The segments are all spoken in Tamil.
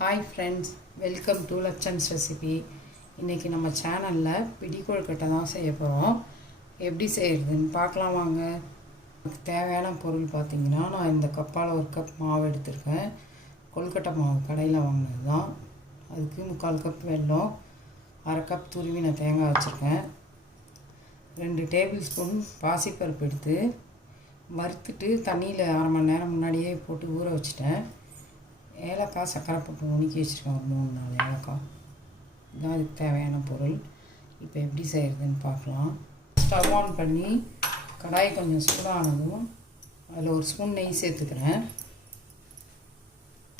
ஹாய் ஃப்ரெண்ட்ஸ் வெல்கம் டு லச்சன்ஸ் ரெசிபி இன்றைக்கி நம்ம சேனலில் பிடி கொழுக்கட்டை தான் செய்ய போகிறோம் எப்படி செய்கிறதுன்னு பார்க்கலாம் வாங்க. நமக்கு தேவையான பொருள் பார்த்தீங்கன்னா நான் இந்த கப்பால் ஒரு கப் மாவு எடுத்திருக்கேன். கொழுக்கட்டை மாவு கடையில் வாங்கினது தான் அதுக்கு முக்கால் கப் வெல்லம் அரை கப் துருவி நான் தேங்காய் வச்சுருக்கேன். ரெண்டு டேபிள் ஸ்பூன் பாசிப்பருப்பு எடுத்து வறுத்துட்டு தண்ணியில் அரை மணி நேரம் முன்னாடியே போட்டு ஊற வச்சுட்டேன். ஏலக்காய் சர்க்கரை போட்டு நுணுக்கி வச்சுருக்கேன் ஒரு மூணு நாலு ஏலக்காய். இதுதான் அதுக்கு தேவையான பொருள். இப்போ எப்படி செய்கிறதுன்னு பார்க்கலாம். ஸ்டவ் ஆன் பண்ணி கடாய் கொஞ்சம் சூடானதும் அதில் ஒரு ஸ்பூன் நெய் சேர்த்துக்கிறேன்.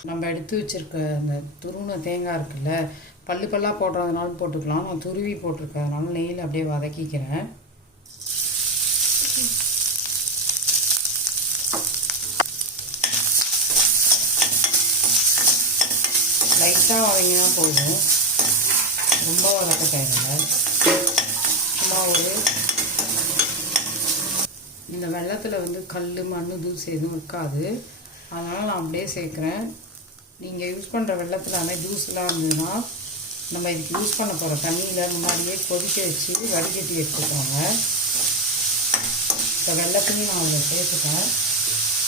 நம்ம எடுத்து வச்சுருக்க அந்த துருவின தேங்காய் இருக்குல்ல பல்லு பல்லாக போடுறதுனாலும் போட்டுக்கலாம். நான் துருவி போட்டிருக்கிறதுனால நெய்யில் அப்படியே வதக்கிக்கிறேன். லைட்டாக வதங்கினா போதும். ரொம்ப வதக்க தேவையில்லை சும்மா ஒரு இந்த வெள்ளத்தில் வந்து கல் மண் தூசி எதுவும் இருக்காது. அதனால் நான் அப்படியே சேர்க்குறேன். நீங்கள் யூஸ் பண்ணுற வெள்ளத்தில் அந்த ஜூஸ்லாம் இருந்ததுன்னா நம்ம இதுக்கு யூஸ் பண்ண போகிற தண்ணியில் முன்னாடியே கொதிக்க வச்சு வடிகட்டி எடுத்துக்கோங்க. இப்போ வெள்ளத்துலையும் நான் அதில் சேர்த்துட்டேன்.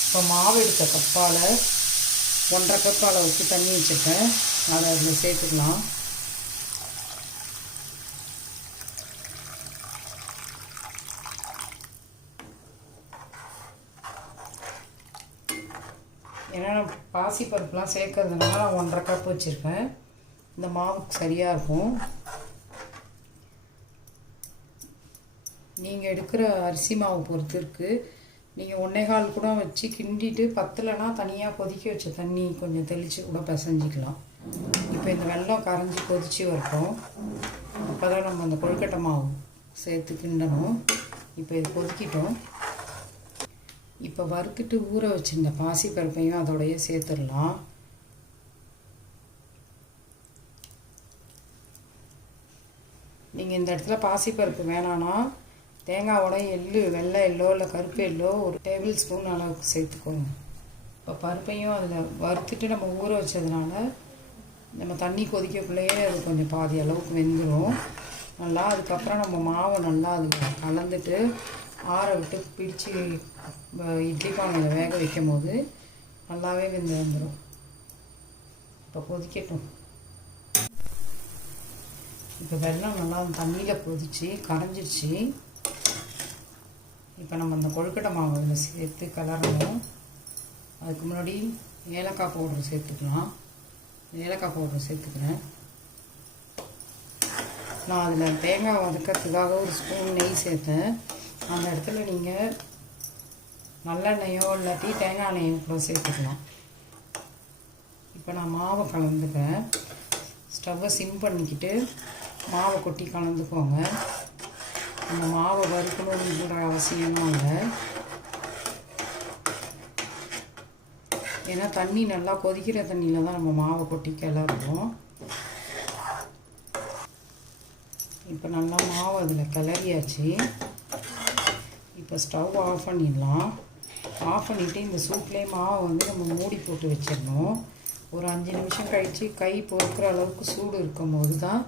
இப்போ மாவு எடுத்த கப்பால் ஒன்றரை கப் அளவுக்கு தண்ணி வச்சுருக்கேன் அதை அதில் சேர்த்துக்கலாம். ஏன்னா பாசி பருப்புலாம் சேர்க்கறதுனால நான் ஒன்றரை கப் வச்சுருக்கேன். இந்த மாவுக்கு சரியாக இருக்கும். நீங்கள் எடுக்கிற அரிசி மாவு பொறுத்து இருக்குது நீங்கள் ஒன்றே கால் கூட வச்சு கிண்டிட்டு பத்தலைனா தனியாக கொதிக்க வச்ச தண்ணி கொஞ்சம் தெளித்து கூட பிசைஞ்சிக்கலாம். இப்போ இந்த வெள்ளம் கரைஞ்சி கொதிச்சு வரட்டும். அப்போ தான் நம்ம அந்த கொழுக்கட்டை மாவு சேர்த்து கிண்டணும். இப்போ இது கொதிக்கிட்டோம். இப்போ வறுத்துட்டு ஊற வச்சிருந்த பாசி பருப்பையும் அதோடையே சேர்த்துடலாம். நீங்கள் இந்த இடத்துல பாசிப்பருப்பு வேணான்னா தேங்காவோட எள்ளு வெள்ளை எள்ளோ இல்லை கருப்பு எள்ளோ ஒரு டேபிள் ஸ்பூன் அளவுக்கு சேர்த்துக்கோங்க. இப்போ பருப்பையும் அதில் வறுத்துட்டு நம்ம ஊற வச்சதுனால நம்ம தண்ணி கொதிக்கக்குள்ளேயே அது கொஞ்சம் பாதி அளவுக்கு வெந்துடும் நல்லா அதுக்கப்புறம் நம்ம மாவை நல்லா அது கலந்துட்டு ஆற விட்டு பிடிச்சி இட்லி பானையில் வேக வைக்கும் போது நல்லாவே வெந்து வந்துடும் இப்போ கொதிக்கட்டும். இப்போ வெள்ளம் நல்லா தண்ணியில் கொதிச்சு கரைஞ்சிருச்சு. இப்போ நம்ம அந்த கொழுக்கட்டை மாவு அதில் சேர்த்து கலரணும். அதுக்கு முன்னாடி ஏலக்காய் பவுடர் சேர்த்துக்கலாம். ஏலக்காய் பவுடர் சேர்த்துக்கிறேன். நான் அதில் தேங்காய் வதக்கிறதுக்காக ஒரு ஸ்பூன் நெய் சேர்த்தேன். அந்த இடத்துல நீங்கள் நல்லெண்ணெயோ இல்லாட்டி தேங்காய் எண்ணெயோ கூட சேர்த்துக்கலாம். இப்போ நான் மாவை கலந்துக்கிறேன். ஸ்டவ்வை சிம் பண்ணிக்கிட்டு மாவை கொட்டி கலந்துக்கோங்க. அந்த மாவை வறுக்கணுன்னு கூட அவசியமும் இல்லை. ஏன்னா தண்ணி நல்லா கொதிக்கிற தண்ணியில் தான் நம்ம மாவை கொட்டி கிளறுவோம் இப்போ நல்லா மாவு அதில் கிளறியாச்சு. இப்போ ஸ்டவ் ஆஃப் பண்ணிடலாம். ஆஃப் பண்ணிவிட்டு இந்த சூப்லேயே மாவை வந்து நம்ம மூடி போட்டு வச்சிடணும். ஒரு அஞ்சு நிமிஷம் கழித்து கை பொறுக்கிற அளவுக்கு சூடு இருக்கும்போது தான்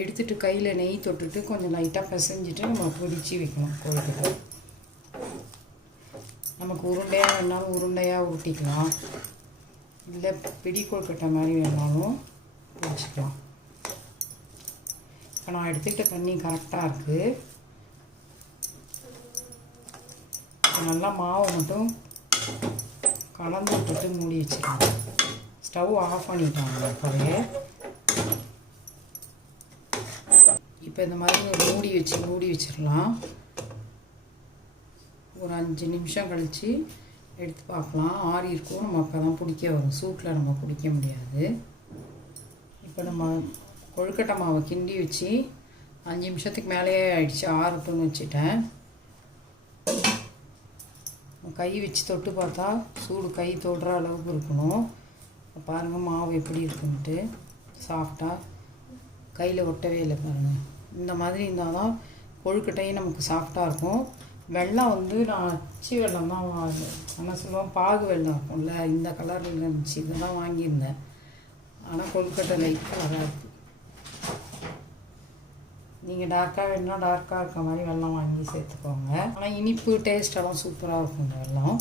எடுத்துகிட்டு கையில் நெய் தொட்டுட்டு கொஞ்சம் லைட்டாக பிசைஞ்சிட்டு நம்ம பிடிச்சி வைக்கணும் கொழுக்கட்டை நமக்கு உருண்டையாக வேணாலும் உருண்டையாக ஊட்டிக்கலாம் இல்லை பிடி கொழுக்கட்டை மாதிரி வேணாலும் பிடிச்சிக்கலாம். இப்போ நான் எடுத்துக்கிட்ட தண்ணி கரெக்டாக இருக்குது நல்லா மாவை மட்டும் கலந்து விட்டுட்டு மூடி வச்சிடலாம் ஸ்டவ் ஆஃப் பண்ணிட்டாங்க அப்போவே. இப்போ இந்த மாதிரி மூடி வச்சு மூடி வச்சிடலாம். ஒரு அஞ்சு நிமிஷம் கழித்து எடுத்து பார்க்கலாம். ஆறி இருக்கும். நம்ம அப்போ தான் பிடிக்க வரும். சூட்டில் நம்ம பிடிக்க முடியாது. இப்போ நம்ம கொழுக்கட்டை மாவை கிண்டி வச்சு அஞ்சு நிமிஷத்துக்கு மேலேயே ஆயிடுச்சு. ஆறட்டும்னு வச்சுட்டேன். கை வச்சு தொட்டு பார்த்தா சூடு கை தொடுற அளவுக்கு இருக்கணும். பாருங்கள் மாவு எப்படி இருக்குன்ட்டு. சாஃப்டாக கையில் ஒட்டவே இல்லை பாருங்கள் இந்த மாதிரி இருந்தால் தான் கொழுக்கட்டையும் நமக்கு சாஃப்டாக இருக்கும். வெள்ளம் வந்து நான் அச்சு வெள்ளம் தான் ஆனால் சொல்லுவோம் பாகு வெள்ளம் இருக்கும்ல இந்த கலரில் இருந்துச்சு இதெல்லாம் வாங்கியிருந்தேன். ஆனால் கொழுக்கட்டை லைட் வராது இருக்குது நீங்கள் டார்க்காக வேணும்னா டார்க்காக இருக்க மாதிரி வெள்ளம் வாங்கி சேர்த்துக்கோங்க. ஆனால் இனிப்பு டேஸ்டெல்லாம் சூப்பராக இருக்கும் இந்த வெள்ளம்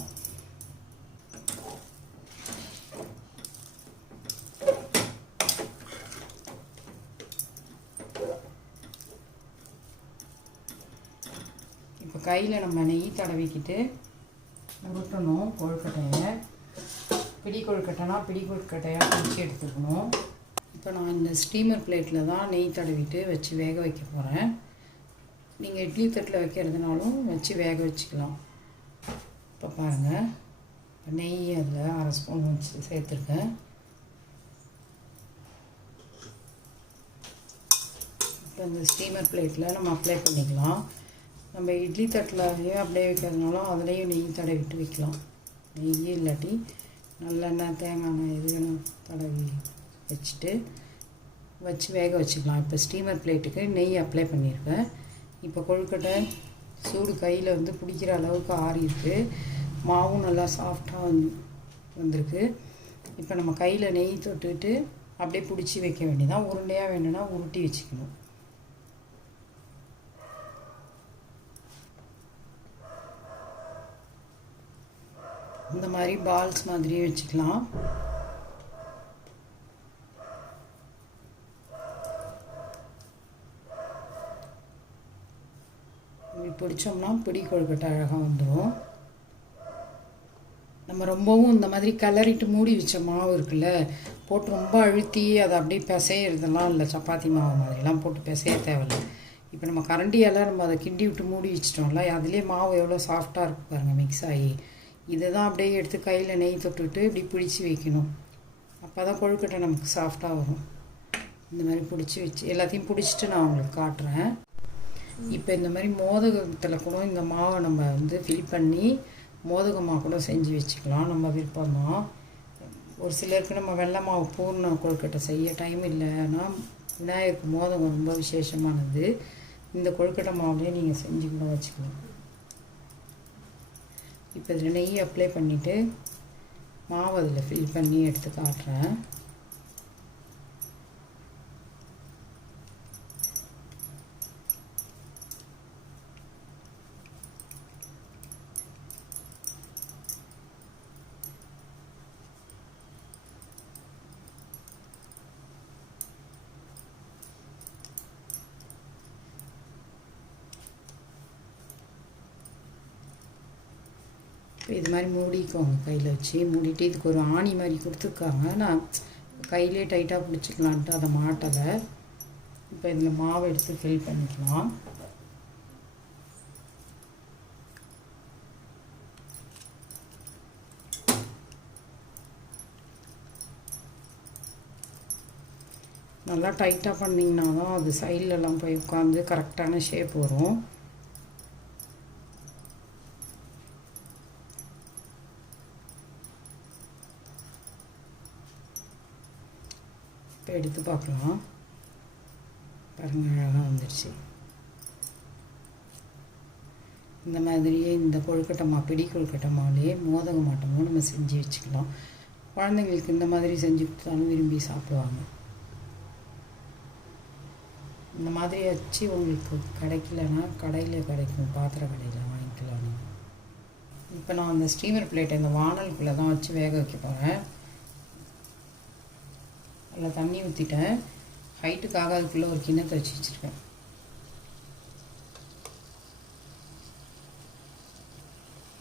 இப்போ கையில் நம்ம நெய் தடவிக்கிட்டு உருட்டணும் கொழுக்கட்டையை. பிடி கொழுக்கட்டைனா பிடி கொழுக்கட்டையாக பிடிச்சி எடுத்துக்கணும். இப்போ நான் இந்த ஸ்டீமர் பிளேட்டில் தான் நெய் தடவிட்டு வச்சு வேக வைக்க போகிறேன் நீங்கள் இட்லி தட்டில் வைக்கிறதுனாலும் வச்சு வேக வச்சுக்கலாம். இப்போ பாருங்கள் நெய் அதில் அரை ஸ்பூன் வச்சு சேர்த்துருக்கேன். இப்போ இந்த ஸ்டீமர் பிளேட்டில் நம்ம அப்ளை பண்ணிக்கலாம். நம்ம இட்லி தட்டிலையும் அப்படியே வைக்கிறதுனாலும் அதுலேயும் நெய் தடவிட்டு வைக்கலாம். நெய் இல்லாட்டி நல்லெண்ணெய் தேங்காய் எண்ணெய் எது வேணும் தடவி வச்சுட்டு வச்சு வேக வச்சுக்கலாம். இப்போ ஸ்டீமர் பிளேட்டுக்கு நெய் அப்ளை பண்ணியிருக்கேன். இப்போ கொழுக்கட்டை சூடு கையில் வந்து பிடிக்கிற அளவுக்கு ஆறி இருக்கு மாவும் நல்லா சாஃப்டாக வந்து வந்திருக்கு. இப்போ நம்ம கையில் நெய் தொட்டுட்டு அப்படியே பிடிச்சி வைக்க வேண்டியதான் உருண்டையாக வேணும்னா உருட்டி வச்சுக்கணும். இந்த மாதிரி பால்ஸ் மாதிரியே வச்சுக்கலாம். இப்படி பிடிச்சோம்னா பிடி கொழுக்கட்டை அழகாக வந்துடும் நம்ம ரொம்பவும் இந்த மாதிரி கிளறிட்டு மூடி வச்ச மாவு இருக்குல்ல போட்டு ரொம்ப அழுத்தி அதை அப்படியே பிசையிறதெல்லாம் இல்லை. சப்பாத்தி மாவு மாதிரிலாம் போட்டு பிசைய தேவையில்ல. இப்போ நம்ம கரண்டியெல்லாம் நம்ம அதை கிண்டி விட்டு மூடி வச்சிட்டோம்ல அதுலேயே மாவு எவ்வளோ சாஃப்டாக இருக்கு பாருங்கள் மிக்ஸ் ஆகி. இதை தான் அப்படியே எடுத்து கையில் நெய் தொட்டுட்டு இப்படி பிடிச்சி வைக்கணும். அப்போ தான் கொழுக்கட்டை நமக்கு சாஃப்டாக வரும். இந்த மாதிரி பிடிச்சி வச்சு எல்லாத்தையும் பிடிச்சிட்டு நான் உங்களுக்கு காட்டுறேன். இப்போ இந்த மாதிரி மோதகத்தில் கூட இந்த மாவை நம்ம வந்து ஃபில் பண்ணி மோதகமாக கூட செஞ்சு வச்சுக்கலாம். நம்ம விருப்பம் தான் ஒரு சிலருக்கு நம்ம வெள்ளை மாவு பூர்ண கொழுக்கட்டை செய்ய டைம் இல்லைன்னா விநாயகருக்கு மோதகம் ரொம்ப விசேஷமானது. இந்த கொழுக்கட்டை மாவுலேயே நீங்கள் செஞ்சு கூட வச்சுக்கலாம். இப்போ இதில் நெய் அப்ளை பண்ணிவிட்டு மாவு அதில் ஃபில் பண்ணி எடுத்து காட்டுறேன். இது மாதிரி மூடிக்கோங்க கையில் வச்சு மூடிட்டு இதுக்கு ஒரு ஆணி மாதிரி கொடுத்துருக்காங்க. நான் கையிலே டைட்டாக பிடிச்சிக்கலான்ட்டு அதை மாட்டலை. இப்போ இதில் மாவு எடுத்து ஃபில் பண்ணிக்கலாம். நல்லா டைட்டாக பண்ணிங்கன்னா தான் அது சைட்லலாம் போய் உட்காந்து கரெக்டான ஷேப் வரும். இப்போ எடுத்து பார்க்கலாம். பாருங்கள் அழகாக வந்துடுச்சு இந்த மாதிரியே இந்த கொழுக்கட்டைமா பிடி கொழுக்கட்டை மாவுலேயே மோதக மாட்டமும் நம்ம செஞ்சு வச்சுக்கலாம். குழந்தைங்களுக்கு இந்த மாதிரி செஞ்சு கொடுத்தாலும் விரும்பி சாப்பிடுவாங்க. இந்த மாதிரி வச்சு உங்களுக்கு கிடைக்கலன்னா கடையில் கிடைக்கும் பாத்திர கடையில் வாங்கிக்கலாம் நீங்கள் இப்போ நான் அந்த ஸ்டீமர் பிளேட்டை இந்த வானலுக்குள்ளே தான் வச்சு வேக வைக்க போகிறேன் அதில் தண்ணி ஊற்றிட்டேன் ஹைட்டுக்காக அதுக்குள்ளே ஒரு கிண்ணத்தை வச்சு வச்சுருக்கேன்.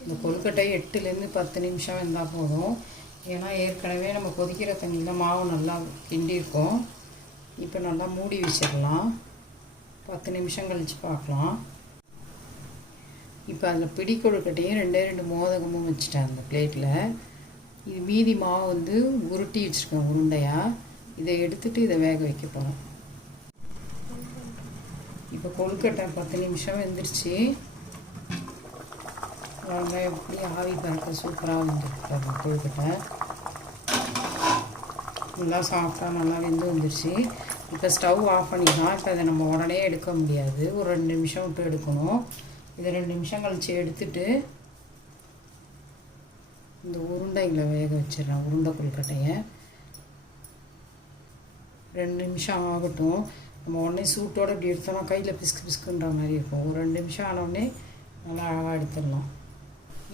இந்த கொழுக்கட்டை எட்டுலேருந்து பத்து நிமிஷம் இருந்தால் போதும். ஏன்னா ஏற்கனவே நம்ம கொதிக்கிற தண்ணியில் மாவு நல்லா கிண்டியிருக்கோம். இப்போ நல்லா மூடி வச்சிடலாம். பத்து நிமிஷம் கழித்து பார்க்கலாம். இப்போ அதில் பிடி கொழுக்கட்டையும் ரெண்டே ரெண்டு மோதகமும் வச்சுட்டேன் அந்த பிளேட்டில் இது மீதி மாவு வந்து உருட்டி வச்சுருக்கேன் உருண்டையாக இதை எடுத்துட்டு இதை வேக வைக்க போகிறோம் இப்போ கொழுக்கட்டை பத்து நிமிஷம் வெந்துருச்சு. பாருங்க எப்படி ஆவி பறக்க சூப்பராக வந்துருக்கு கொழுக்கட்டை. நல்லா சாஃப்டாக நல்லா வெந்து வந்துருச்சு. இப்போ ஸ்டவ் ஆஃப் பண்ணிக்கலாம் இப்போ அதை நம்ம உடனே எடுக்க முடியாது. ஒரு ரெண்டு நிமிஷம் விட்டு எடுக்கணும். இதை ரெண்டு நிமிஷம் கழித்து எடுத்துட்டு இந்த உருண்டைங்களை வேக வச்சிடுறேன் உருண்டை கொழுக்கட்டையை. ரெண்டு நிமிஷம் ஆகட்டும். நம்ம உடனே சூட்டோடு இப்படி எடுத்தோம்னா கையில் பிஸ்கு பிஸ்குன்ற மாதிரி இருக்கும். ஒரு ரெண்டு நிமிஷம் ஆனவுடனே நல்லா அழகாக எடுத்துடலாம்.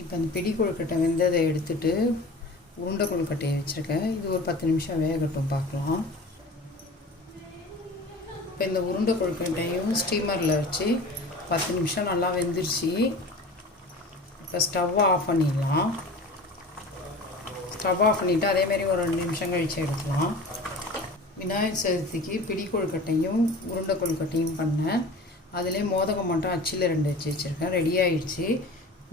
இப்போ அந்த பிடி கொழுக்கட்டை வெந்ததை எடுத்துட்டு உருண்டை கொழுக்கட்டையை வச்சுருக்கேன். இது ஒரு பத்து நிமிஷம் வேகட்டும் பார்க்கலாம். இப்போ இந்த உருண்டை கொழுக்கட்டையும் ஸ்டீமரில் வச்சு பத்து நிமிஷம் நல்லா வெந்துருச்சு. இப்போ ஸ்டவ்வை ஆஃப் பண்ணிடலாம். ஸ்டவ் ஆஃப் பண்ணிவிட்டு அதேமாரி ஒரு ரெண்டு நிமிஷம் கழித்து எடுக்கலாம் விநாயகர் சதுர்த்திக்கு பிடி கொழுக்கட்டையும் உருண்டை கொழுக்கட்டையும் பண்ணேன் அதிலே மோதகம் மட்டும் அச்சில் ரெண்டு வச்சு வச்சுருக்கேன். ரெடி ஆயிடுச்சு.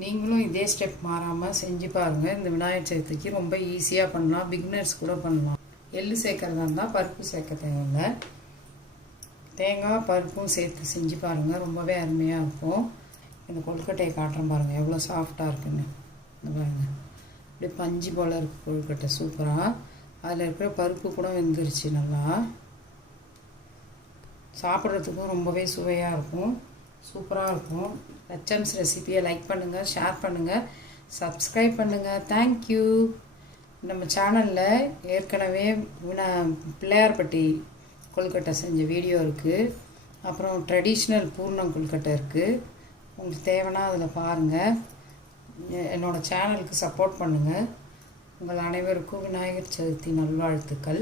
நீங்களும் இதே ஸ்டெப் மாறாமல் செஞ்சு பாருங்கள் இந்த விநாயகர் சதுர்த்திக்கு ரொம்ப ஈஸியாக பண்ணலாம். பிகினர்ஸ் கூட பண்ணலாம். எள்ளு சேர்க்குறதா இருந்தால் பருப்பு சேர்க்க தேவையில்லை. தேங்காய் பருப்பும் சேர்த்து செஞ்சு பாருங்கள் ரொம்பவே அருமையாக இருக்கும். இந்த கொழுக்கட்டையை காட்டுறேன் பாருங்கள் எவ்வளோ சாஃப்டாக இருக்குன்னு. இந்த பாருங்கள் அப்படியே பஞ்சு போல் இருக்குது கொழுக்கட்டை. சூப்பராக அதில் இருக்கிற பருப்பு கூட வெந்துருச்சு நல்லா. சாப்பிட்றதுக்கும் ரொம்பவே சுவையாக இருக்கும். சூப்பராக இருக்கும். லச்சம்ஸ் ரெசிபியை லைக் பண்ணுங்கள் ஷேர் பண்ணுங்கள் சப்ஸ்கிரைப் பண்ணுங்கள் தேங்க்யூ நம்ம சேனலில் ஏற்கனவே வினா பிள்ளையார்பட்டி கொழுக்கட்டை செஞ்ச வீடியோ இருக்குது அப்புறம் ட்ரெடிஷ்னல் பூர்ணம் கொல்கட்டை இருக்குது உங்களுக்கு தேவைன்னா அதில் பாருங்கள் என்னோடய சேனலுக்கு சப்போர்ட் பண்ணுங்கள் உங்கள் அனைவருக்கும் விநாயகர் சதுர்த்தி நல்வாழ்த்துக்கள்.